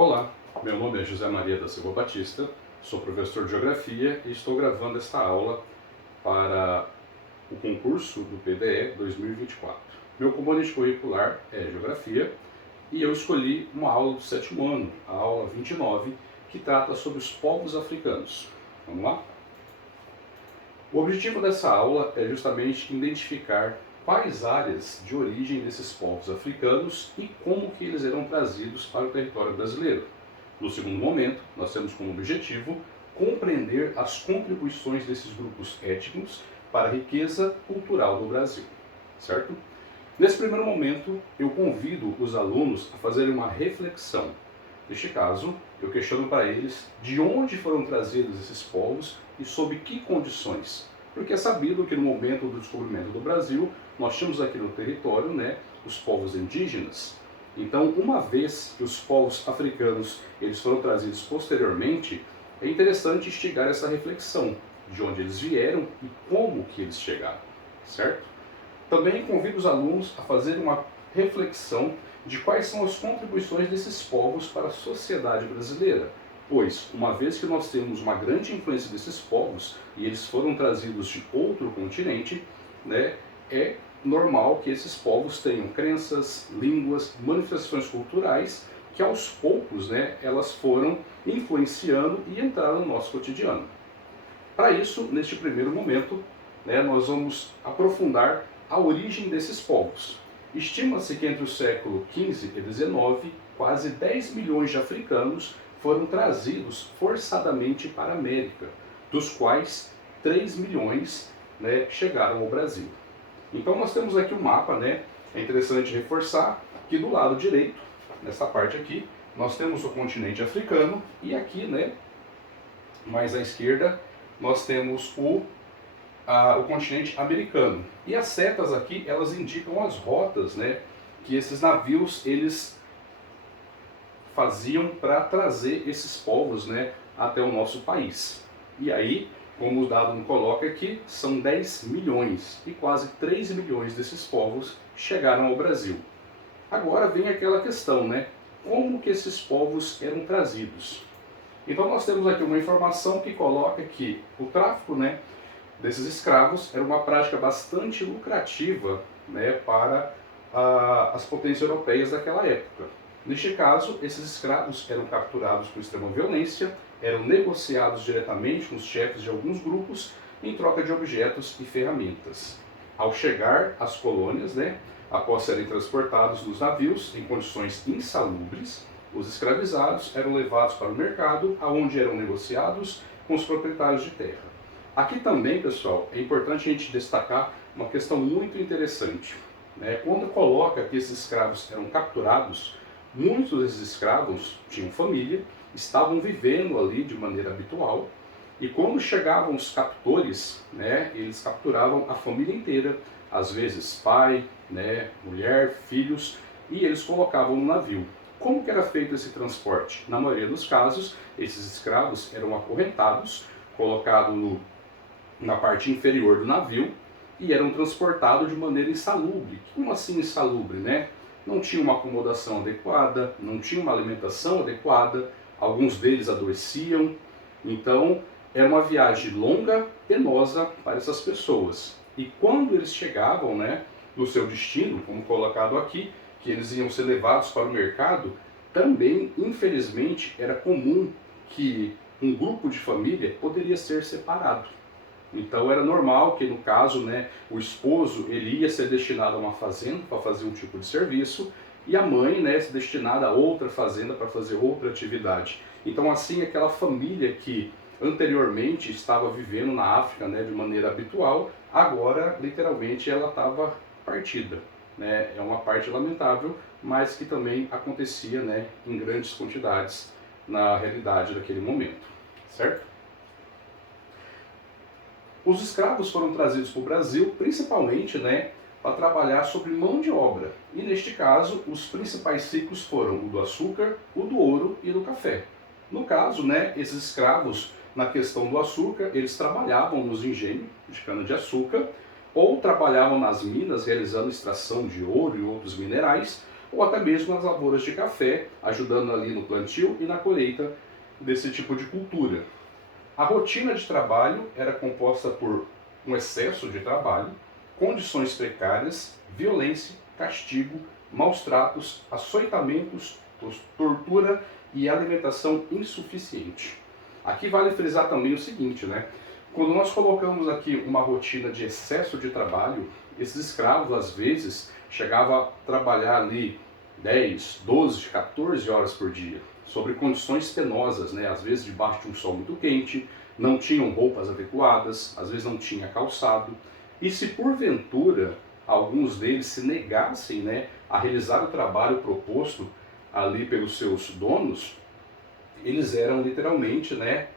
Olá, meu nome é José Maria da Silva Batista, sou professor de Geografia e estou gravando esta aula para o concurso do PDE 2024. Meu componente curricular é Geografia e eu escolhi uma aula do sétimo ano, a aula 29, que trata sobre os povos africanos. Vamos lá? O objetivo dessa aula é justamente identificar quais áreas de origem desses povos africanos e como que eles eram trazidos para o território brasileiro. No segundo momento, nós temos como objetivo compreender as contribuições desses grupos étnicos para a riqueza cultural do Brasil, certo? Nesse primeiro momento, eu convido os alunos a fazerem uma reflexão. Neste caso, eu questiono para eles de onde foram trazidos esses povos e sob que condições. Porque é sabido que no momento do descobrimento do Brasil, nós tínhamos aqui no território, os povos indígenas. Então, uma vez que os povos africanos eles foram trazidos posteriormente, é interessante instigar essa reflexão de onde eles vieram e como que eles chegaram, certo? Também convido os alunos a fazer uma reflexão de quais são as contribuições desses povos para a sociedade brasileira, pois, uma vez que nós temos uma grande influência desses povos e eles foram trazidos de outro continente, é normal que esses povos tenham crenças, línguas, manifestações culturais que aos poucos elas foram influenciando e entraram no nosso cotidiano. Para isso, neste primeiro momento, nós vamos aprofundar a origem desses povos. Estima-se que entre o século XV e XIX, quase 10 milhões de africanos foram trazidos forçadamente para a América, dos quais 3 milhões chegaram ao Brasil. Então nós temos aqui um mapa, é interessante reforçar que do lado direito, nessa parte aqui, nós temos o continente africano e aqui, mais à esquerda, nós temos o continente americano. E as setas aqui, elas indicam as rotas, que esses navios eles faziam para trazer esses povos, até o nosso país. E aí, como o dado nos coloca aqui, são 10 milhões e quase 3 milhões desses povos chegaram ao Brasil. Agora vem aquela questão, como que esses povos eram trazidos? Então nós temos aqui uma informação que coloca que o tráfico, desses escravos era uma prática bastante lucrativa, para as potências europeias daquela época. Neste caso, esses escravos eram capturados com extrema violência, eram negociados diretamente com os chefes de alguns grupos em troca de objetos e ferramentas. Ao chegar às colônias, após serem transportados nos navios em condições insalubres, os escravizados eram levados para o mercado, aonde eram negociados com os proprietários de terra. Aqui também, pessoal, é importante a gente destacar uma questão muito interessante. Quando coloca que esses escravos eram capturados, muitos desses escravos tinham família, estavam vivendo ali de maneira habitual, e quando chegavam os captores, eles capturavam a família inteira, às vezes pai, mulher, filhos, e eles colocavam no navio. Como que era feito esse transporte? Na maioria dos casos, esses escravos eram acorrentados, colocados na parte inferior do navio e eram transportados de maneira insalubre. Como assim insalubre, Não tinha uma acomodação adequada, não tinha uma alimentação adequada, alguns deles adoeciam. Então, era uma viagem longa, penosa para essas pessoas. E quando eles chegavam, no seu destino, como colocado aqui, que eles iam ser levados para o mercado, também, infelizmente, era comum que um grupo de família poderia ser separado. Então era normal que, no caso, o esposo ele ia ser destinado a uma fazenda para fazer um tipo de serviço e a mãe se destinada a outra fazenda para fazer outra atividade. Então assim, aquela família que anteriormente estava vivendo na África de maneira habitual, agora literalmente ela estava partida. É uma parte lamentável, mas que também acontecia em grandes quantidades na realidade daquele momento, certo? Os escravos foram trazidos para o Brasil principalmente para trabalhar sobre mão de obra. E neste caso, os principais ciclos foram o do açúcar, o do ouro e do café. No caso, esses escravos, na questão do açúcar, eles trabalhavam nos engenhos de cana-de-açúcar ou trabalhavam nas minas realizando extração de ouro e outros minerais, ou até mesmo nas lavouras de café, ajudando ali no plantio e na colheita desse tipo de cultura. A rotina de trabalho era composta por um excesso de trabalho, condições precárias, violência, castigo, maus tratos, açoitamentos, tortura e alimentação insuficiente. Aqui vale frisar também o seguinte, né? Quando nós colocamos aqui uma rotina de excesso de trabalho, esses escravos às vezes chegavam a trabalhar ali 10, 12, 14 horas por dia, sobre condições penosas, né? Às vezes debaixo de um sol muito quente, não tinham roupas adequadas, às vezes não tinha calçado. E se porventura alguns deles se negassem, né, a realizar o trabalho proposto ali pelos seus donos, eles eram literalmente, né,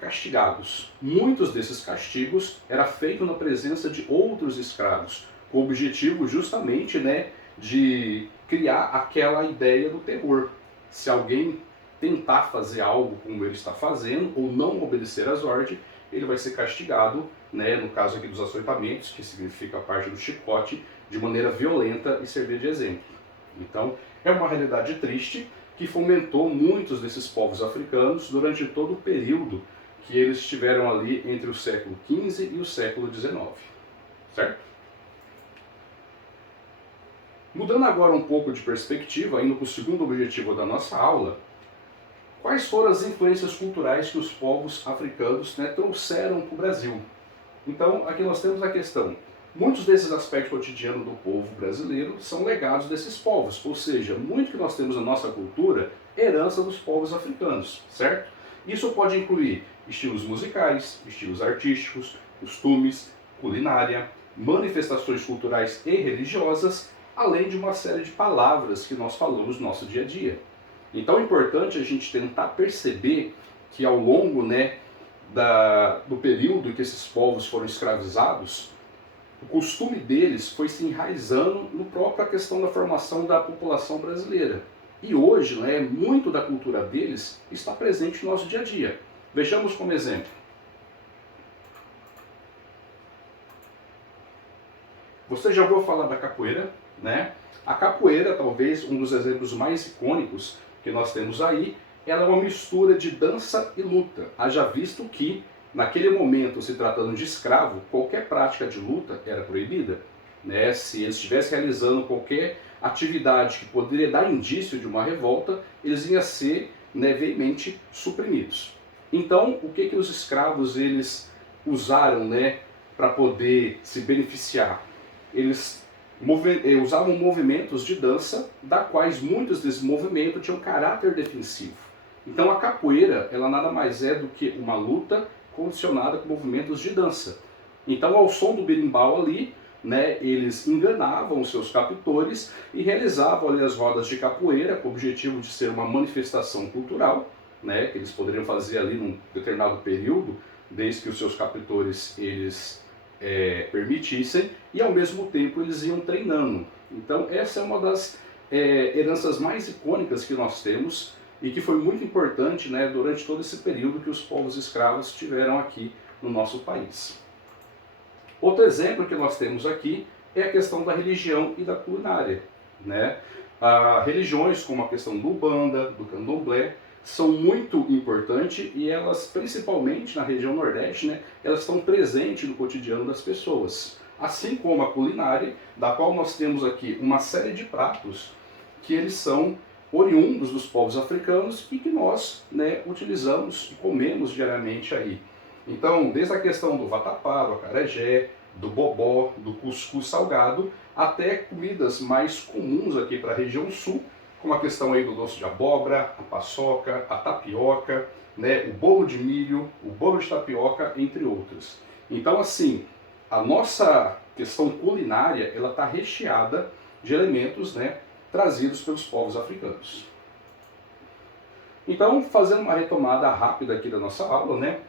castigados. Muitos desses castigos era feito na presença de outros escravos, com o objetivo justamente, né, de criar aquela ideia do terror. Se alguém tentar fazer algo como ele está fazendo ou não obedecer às ordens, ele vai ser castigado, né, no caso aqui dos açoitamentos, que significa a parte do chicote, de maneira violenta e servir de exemplo. Então, é uma realidade triste que fomentou muitos desses povos africanos durante todo o período que eles estiveram ali entre o século XV e o século XIX, certo? Mudando agora um pouco de perspectiva, indo para o segundo objetivo da nossa aula, quais foram as influências culturais que os povos africanos, né, trouxeram para o Brasil? Então, aqui nós temos a questão. Muitos desses aspectos cotidianos do povo brasileiro são legados desses povos, ou seja, muito que nós temos na nossa cultura é herança dos povos africanos, certo? Isso pode incluir estilos musicais, estilos artísticos, costumes, culinária, manifestações culturais e religiosas, além de uma série de palavras que nós falamos no nosso dia a dia. Então é importante a gente tentar perceber que ao longo, né, do período que esses povos foram escravizados, o costume deles foi se enraizando no própria questão da formação da população brasileira. E hoje, né, muito da cultura deles está presente no nosso dia a dia. Vejamos como exemplo. Você já ouviu falar da capoeira, né? A capoeira, talvez um dos exemplos mais icônicos que nós temos aí, ela é uma mistura de dança e luta. Haja visto que, naquele momento, se tratando de escravo, qualquer prática de luta era proibida, né? Se eles estivessem realizando qualquer atividade que poderia dar indício de uma revolta, eles iam ser, né, veemente suprimidos. Então, o que os escravos eles usaram, né, para poder se beneficiar? Eles usavam movimentos de dança, da quais muitos desses movimentos tinham caráter defensivo. Então a capoeira, ela nada mais é do que uma luta condicionada com movimentos de dança. Então ao som do berimbau ali, né, eles enganavam os seus captores e realizavam ali as rodas de capoeira com o objetivo de ser uma manifestação cultural, né, que eles poderiam fazer ali num determinado período, desde que os seus captores eles permitissem, e ao mesmo tempo eles iam treinando. Então essa é uma das heranças mais icônicas que nós temos e que foi muito importante, né, durante todo esse período que os povos escravos tiveram aqui no nosso país. Outro exemplo que nós temos aqui é a questão da religião e da culinária, né? Religiões como a questão do Ubanda, do Candomblé, são muito importantes e elas, principalmente na região Nordeste, né, elas estão presentes no cotidiano das pessoas. Assim como a culinária, da qual nós temos aqui uma série de pratos que eles são oriundos dos povos africanos e que nós, né, utilizamos e comemos diariamente aí. Então, desde a questão do vatapá, do acarajé, do bobó, do cuscuz salgado, até comidas mais comuns aqui para a região sul, como a questão aí do doce de abóbora, a paçoca, a tapioca, né, o bolo de milho, o bolo de tapioca, entre outros. Então, assim, a nossa questão culinária, ela está recheada de elementos, né, trazidos pelos povos africanos. Então, fazendo uma retomada rápida aqui da nossa aula, né,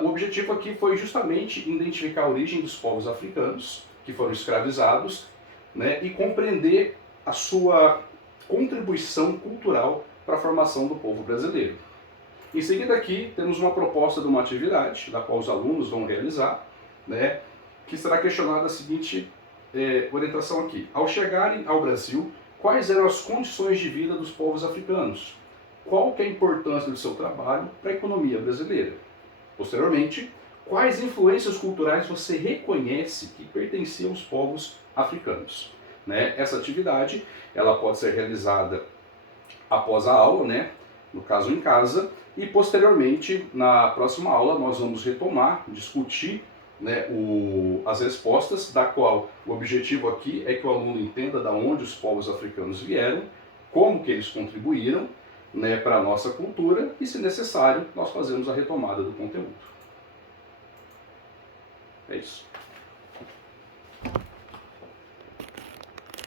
o objetivo aqui foi justamente identificar a origem dos povos africanos, que foram escravizados, né, e compreender a sua contribuição cultural para a formação do povo brasileiro. Em seguida aqui temos uma proposta de uma atividade, da qual os alunos vão realizar, né, que será questionada a seguinte orientação aqui. Ao chegarem ao Brasil, quais eram as condições de vida dos povos africanos, qual que é a importância do seu trabalho para a economia brasileira. Posteriormente, quais influências culturais você reconhece que pertenciam aos povos africanos. Né? Essa atividade ela pode ser realizada após a aula, né? No caso em casa, e posteriormente, na próxima aula, nós vamos retomar, discutir, né, as respostas, da qual o objetivo aqui é que o aluno entenda de onde os povos africanos vieram, como que eles contribuíram, né, para a nossa cultura e, se necessário, nós fazemos a retomada do conteúdo. É isso.